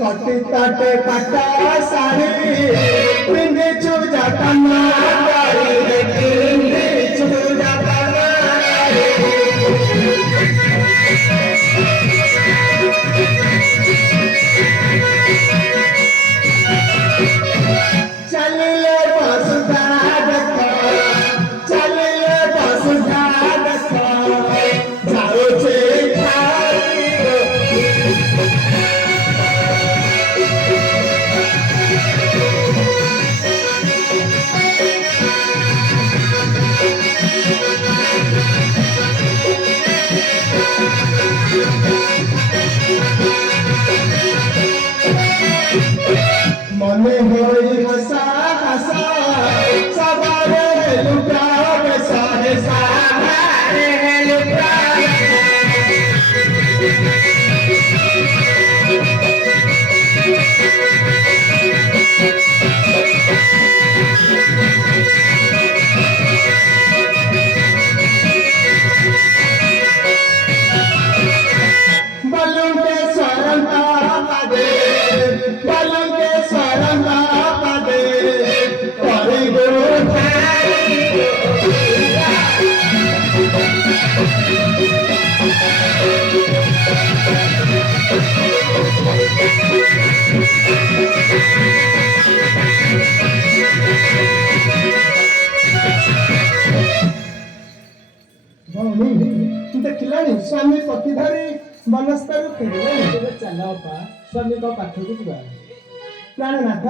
कटे तटे कटा साड़ी पिंडे चु जाता नारी पिंडे चु जाता नारी चल ले बस दादका चल ले बस दादका जाओ चे मने होई हसा हसा सवारे लुटा बेसा है सवारे लुटा बलून के स्वरंता पादे बलून के स्वरंता पादे परी गो ଦେଖିଲାଣି ସ୍ୱାମୀ ପତିଧାରୀ ବନସ୍ତରୁ ଫେରିଲାଣି। ଚାଲ ଅପା ସ୍ୱାମୀଙ୍କ ପାଖକୁ ଯିବା। ପ୍ରାଣନାଥ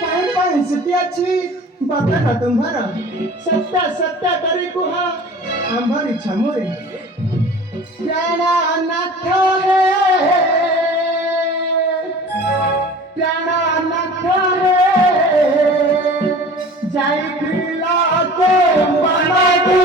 କାହିଁ ପାଇଁ ସେଠି ଅଛି ବଦନ ତୁମ୍ଭର ସତ୍ୟ ସତ୍ୟ କରି କୁହ ଆମ୍ଭରି ଛମୁରେ ପ୍ରାଣନାଥ ହେ ପ୍ରାଣନାଥ ହେ ଯାଇଥିଲ ବନକୁ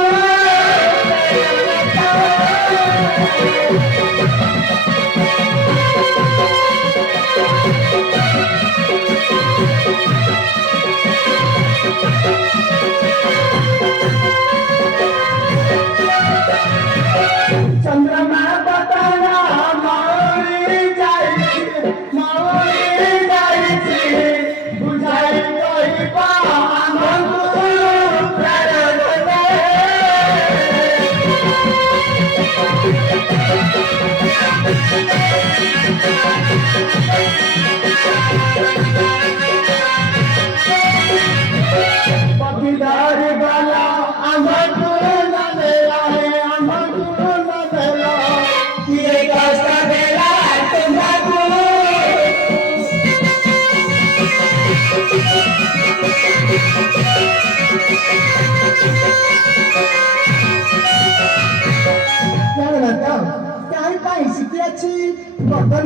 चंद्रमा बताना मौरी जाई बुझाई कोई पाम पतिधारी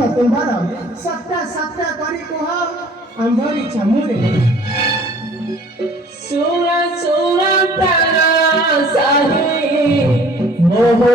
ଶୁଣ ତୁମ୍ଭର ସତ୍ତା ସତ୍ତା କରି କୁହ ଆମ୍ଭରି ଛାମୁରେ ସୁର ସୁର ତାରା ସାହି ମୋହ